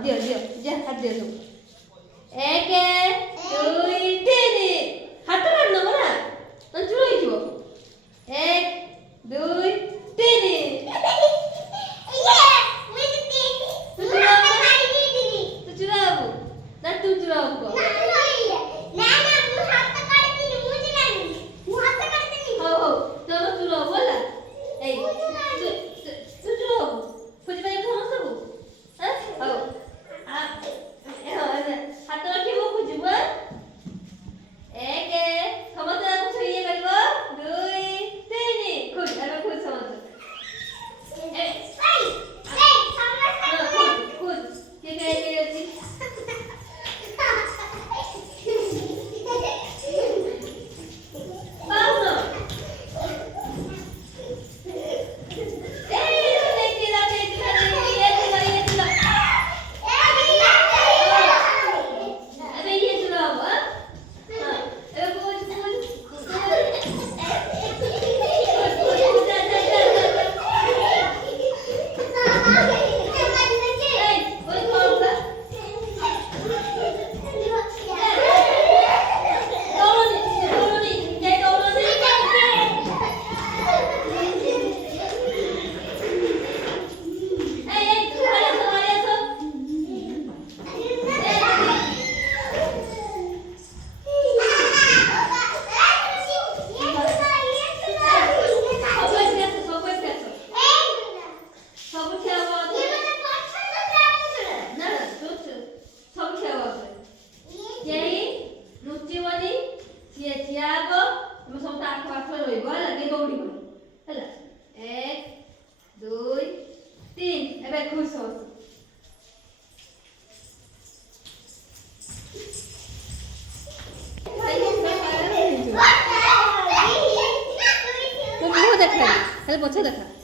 ଦିଅ ଦିଅ ଯା ହାତ ଦିଅ ସବୁ 1 2 3 ହାତ ମାର ନବ ନା ଚୁଳ ହେଇଯିବ 1 2 ସିଏ ଠିଆ ହବ ତମେ ସବୁ ତା ଆଖ ପାଖରେ ରହିବ ହେଲା କିଏ ଦୌଡ଼ିବନି ହେଲା 1 2 3 ଏବେ ଖୁଶ ହସ ତୁ ମୁହଁ ଦେଖା ହେଲେ ପଛ ଦେଖା